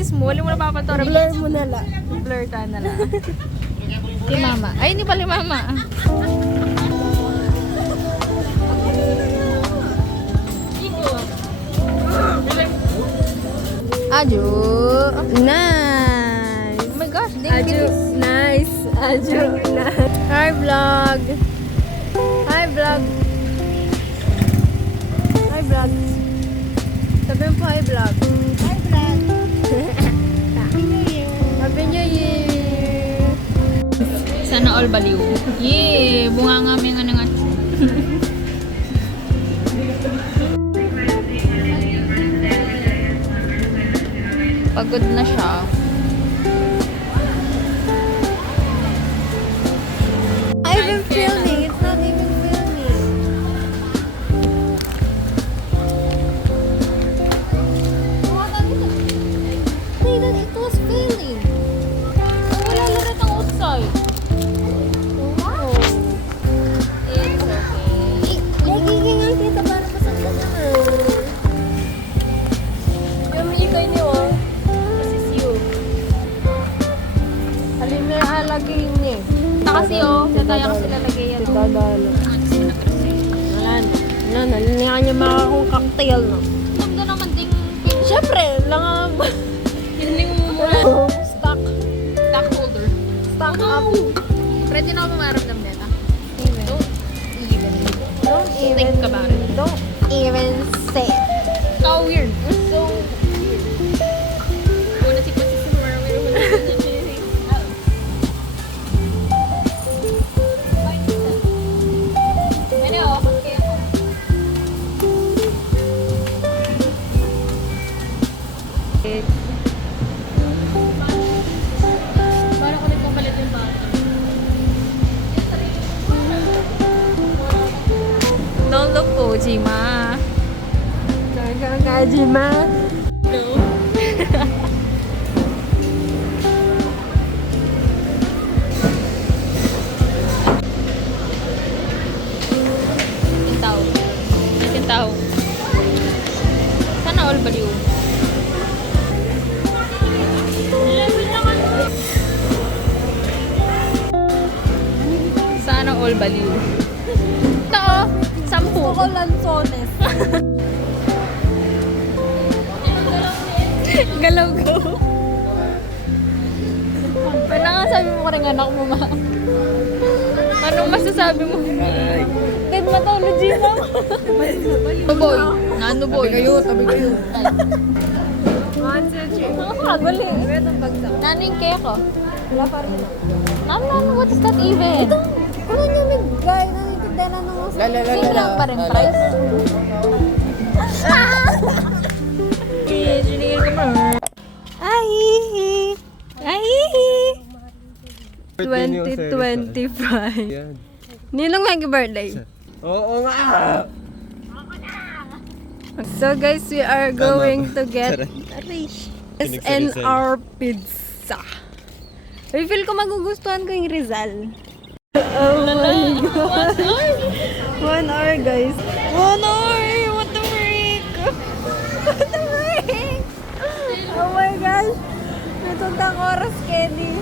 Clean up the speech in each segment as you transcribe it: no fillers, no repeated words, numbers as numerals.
boses mo. Wala mo na papatora. Blur mo na lang. Blur ta na lang. Si mama. Ay, hindi pala mama. Aju. Nice. Oh my gosh, Aju, nice. Aju, nice. Hi, vlog. Hi, vlog. Hi, vlog. Sabi mo po, hi, vlog. Hi, vlog. Happy New Year. Happy New Year. Sana all baliw. Yee, bunga nga may nga nga. Pagod na siya. I've been filming. It's not even filming. Wait, it was filming. Wala lahat ang outside. Wow. It's okay. Nagiging ang kita para pasagdan naman. Yung ikay niyo, ah. This is you. Alin na alagay niya. Kasi oh, nataya kasi lalagay yan. Ito dadalo. Wala na. Wala na. Linihan niya mga akong cocktail, no? Ganda naman ding Siyempre, lang ang hiling mo muna. stock. Stock holder. Stock up. Pwede na ako maramdam neta. Even. Don't even. Don't even. Think about it. Don't even say it. So weird. So weird. Una si Pussy si Marwin. Parang ulit mong palit yung bata. Don't look Ojima. Kaya Kajima. No. Tintaw. Tintaw. Sana all baliw. Sana all baliw. Ito oh. 10. Gusto ko lansones. Galaw ko. Paano nga sabi mo ka rin anak mo, ma? Anong masasabi mo? Dermatology na. Boy. Nano boy. Tabi kayo. 1, 2, 3. Nakakaguli. Wait ang bagsak. Nano yung kaya ko? Wala pa rin. Nano, what is that even? Ano nyo may guy na nitagdala ng mga Same lang pa rin price. Ay! Ay! 2025. Yan. Ninong happy birthday. Oo nga! So guys, we are going to get Kinig sa SNR pizza. I feel ko magugustuhan ko yung Rizal. Oh my God. 1 hour guys. 1 hour! What the freak? What the freak? Oh my gosh. Natundang oras, Kenny.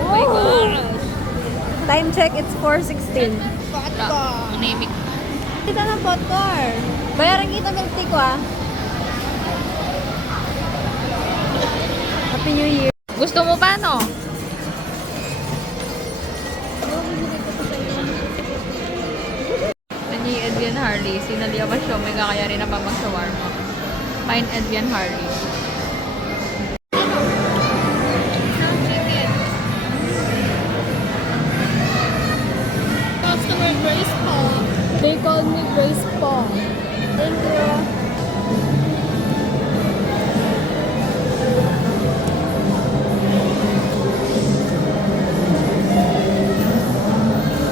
Oh my gosh. Time check, it's 4:16. Anemic. Kita ng popcorn. Bayaran kita ng tiko ah. Happy New Year. Gusto mo pa, no? Ni Edvian Harley, sinalia ba siya? May kaya rin naman mag-shawarma. Find Edvian Harley. Customer Grace Pong. They called me Grace Pong. Thank you.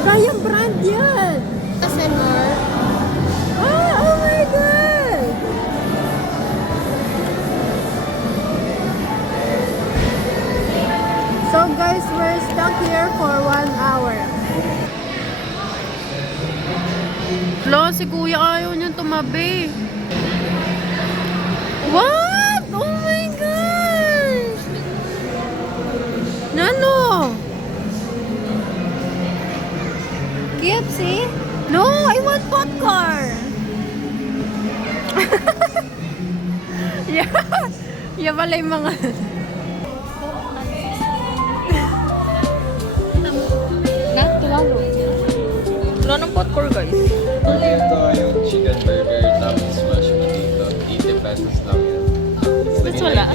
Kaya brand yan! SNR. Ah, oh my God! So guys, we're stuck here for 1 hour. Lo, si kuya ayaw niyang tumabi. What? Ano? KFC? No, I want popcorn. Yeah. Yeah pala yung mga... Na, tulalo. Wala ng popcorn, guys. Ito yung chicken burger tapos mashed potato. 80 pesos lang yan. Tapos wala.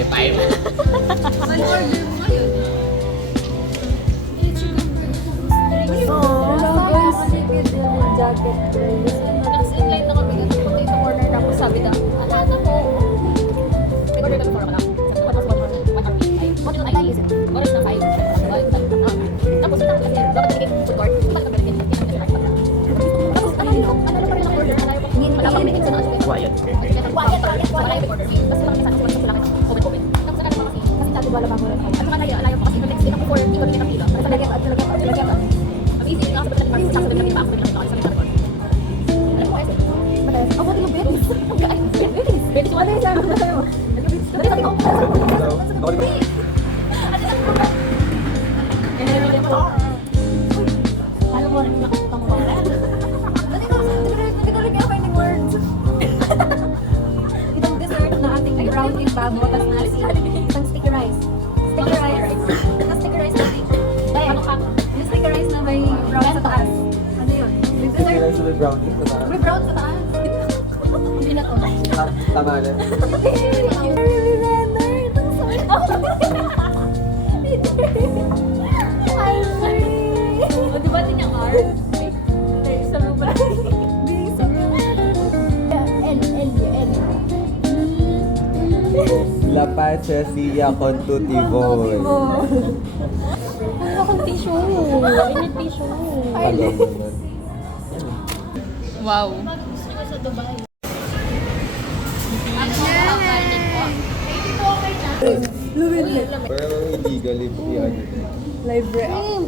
Naka-inline na kami ng potato corner tapos sabi na, alata ko. May order kami for ako. What will I use it? Oras na 5. Tapos ito kasi, dapat nagiging food court. Bakit ka pwede? Tapos ano pa rin ang order? Wala pa kami sa nakasukin. Quiet. Wala yung order. Kasi lang kasi lang ito. Open. Tapos ano pa kasi dati wala pa mo rin. At saka layo pa kasi next day ako for hindi ko din nakapila. At talagyan. Amazing. Ako sa pagkakas sa sabi ng ako sa record. Oh, what yung betis? Betis. Ano yung sabi na sa'yo? Dali sabi ko. Ayaw mo rin nakakita mo ba? Dali ko, hindi ko rin kaya finding words. Itong dessert na ating brown king babo, tapos nasi, isang sticky rice. Sticky rice na dito. Dahil, yung sticky rice na may brown sa taas. Ano yun? Yung dessert. May brownies na May brown sa taas. Hindi na to. Tama na. O, di ba din yung R? Sa lupa. La Pachasia con tutti voi. Ano akong tissue? Init tissue. Wow. Gusto ko sa Dubai. Pero illegally yan. Library.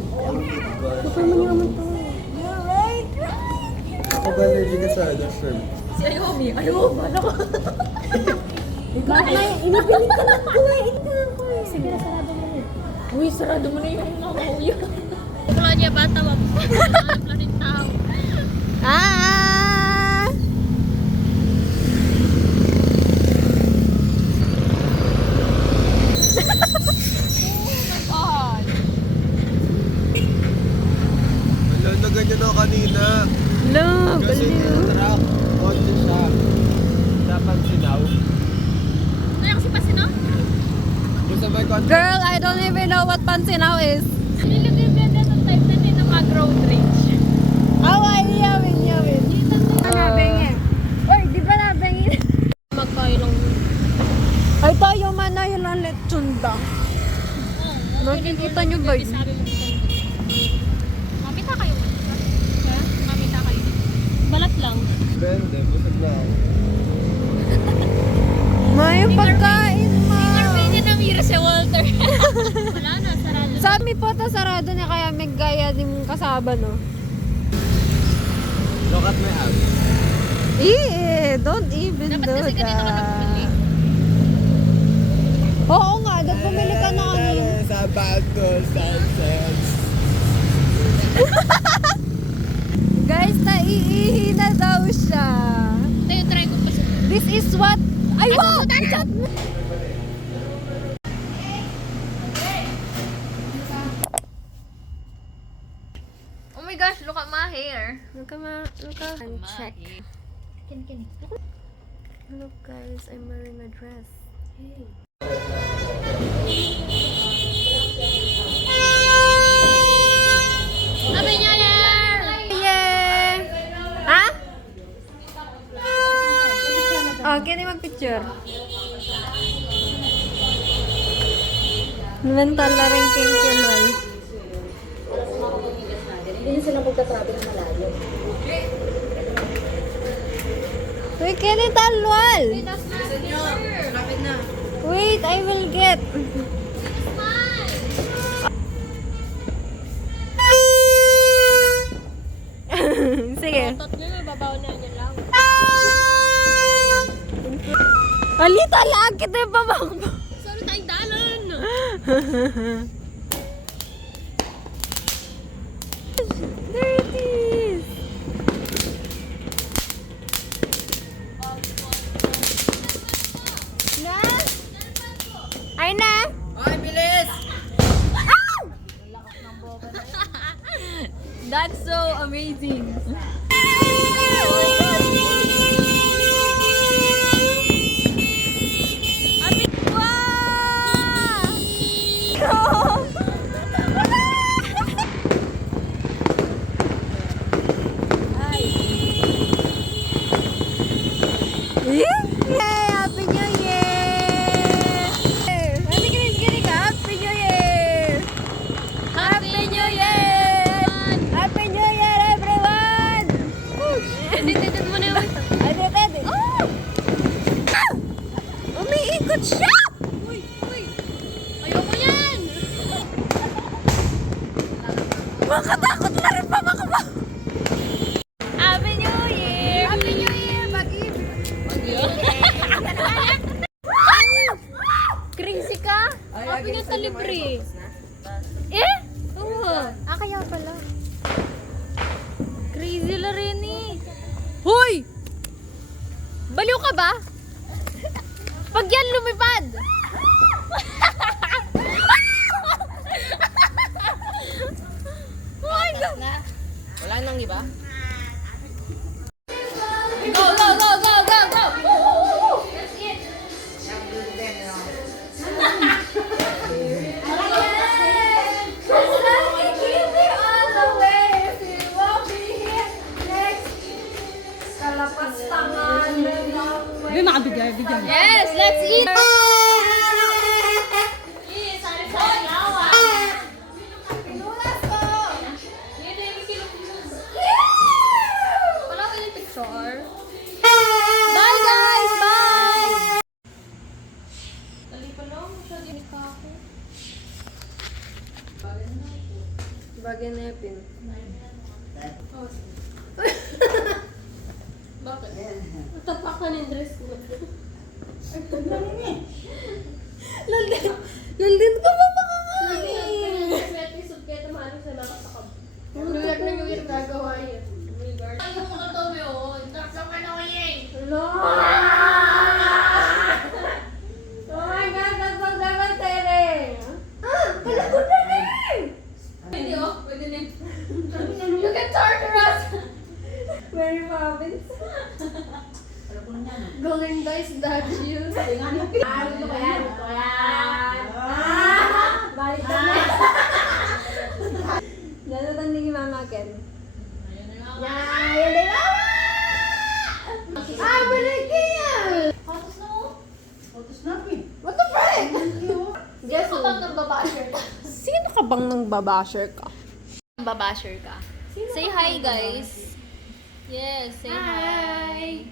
Super manyaman to. You're right. Ako ba allergic ka sa sir? Si Ayomi. Ano ko? Inipilit ka na. Kumain ka na. Sige na, sarado mo na. Uy, sarado mo na yung nakuya. Wala niya ba? Tawag mo. Planet tao. Ah! God. Wala na ganyan ako kanina. No, Kasi yung truck, kotse siya. Dapat sinaw. Ano kasi pa sino? Yung sa may kotse. Girl, I don't even know what pansinaw is. Nilagay ba na ng type na din ng mga road rage? Oh, ay, yawin. Nabengin. Uy, di ba nabengin? Magkailang. Ay, tayo man na yun ang lechunda. Makikita nyo ba yun? Mamita kayo. Ha? Mamita kayo. Balat lang. Bende, busog na ako. May pagkain mo. Pwede na mira si Walter. Wala na, sarado. Sabi po ta sarado niya kaya may gaya din kasaba no. Look at my abs. Don't even Dapat do kasi ganito ka nagpili. that. Oo nga, dapat bumili ka na kanina. Sa bago, sunsets. Guys, naiihi na daw siya. Tayo, try ko pa siya. This is what... Ay, wow! Oh my gosh, look at my hair. Look at check. Kin. Look guys, I'm wearing a dress. Happy New Year! Yay! Ha? Oh, kaya mag-picture. Mental na rin kinkilol. Hindi sila magka-travel ng malayo. Uy, kaya talwal! Wait, I will get. Sige. Tatlo na, babaw na niya lang. Alita lang kita yung pabakbo. Saan tayong dalan? edit mo na yung ito. Edit. Ah! Umiikot siya! Uy! Ayoko yan! Makatakot na rin pa ba? Happy New Year! Happy New Year! Crazy ka? Happy nga sa libre. Eh? Oo. Kaya pala. Crazy la rin eh. Hoy! Baliw ka ba? Pag yan lumipad! Oh my God! Wala nang iba? Go, go, go, go, go, go! That's it! Yes, let's eat! Wala ko yung picture. Bye guys! Bye! Dali pa lang, masyadong ka ako. Bagay na yapin. Bakit? Tapak na yung dress ko. Nandito ka pa ba? Lugar na yung gagawa yun. Ay, yung mga to, yun. Tapos ka na yun. Oh my God, that's so devastating! Palagot na rin! Hindi oh, pwede na. You can torture us! Mary Poppins. Golden dice dodge you. Ano ba yan? Balik na na. Dalawa ni Mama Ken. Yan din balik yan! Patos na mo. What the frick? Guess who? Kapag nagbabasher ka. Sino ka bang nang babasher ka? Babasher ka. Say hi guys. Yes, say hi.